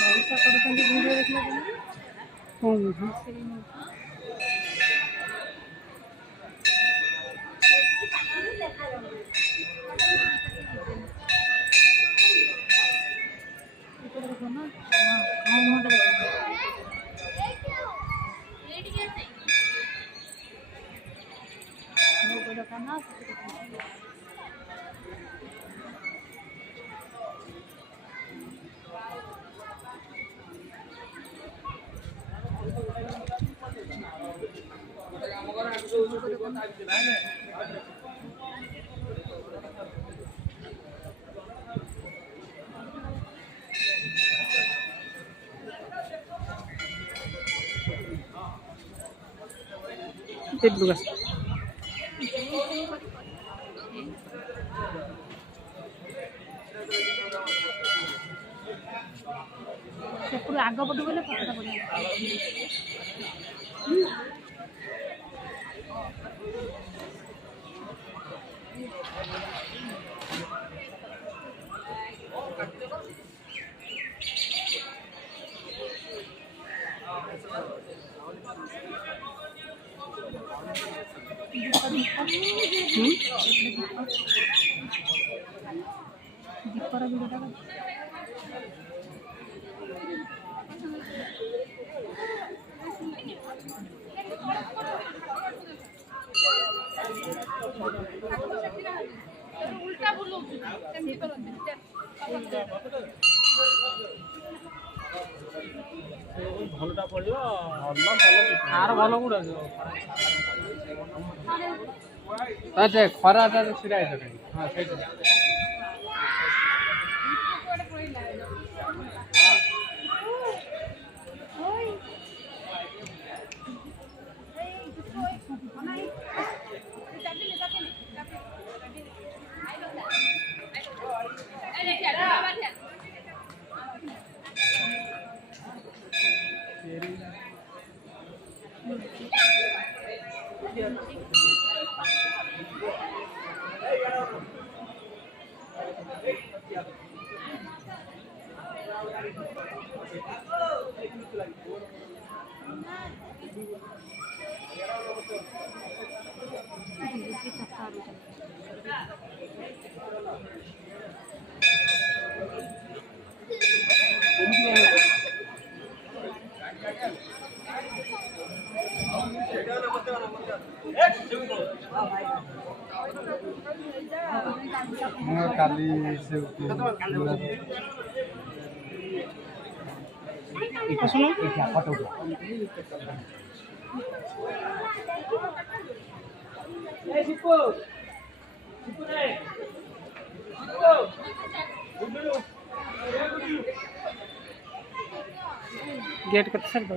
ମଉସା କରୁଛନ୍ତି ଭିଡ଼ିଓ ଦେଖିଲା ସେପଟୁ ଆଗ ପଟୁ ଗଲେ ଫଟୋଟା ପଡ଼ିବ। ଦୀପର ଭିଡ଼ିଓଟା उल्टा बोलो सेमती करंती भलटा पड़ियो हल्ला भल आर भल गुडा अच्छा खराटा छिड़ा है हां सेटा काली से सुनो फोटो गेट कत सर दो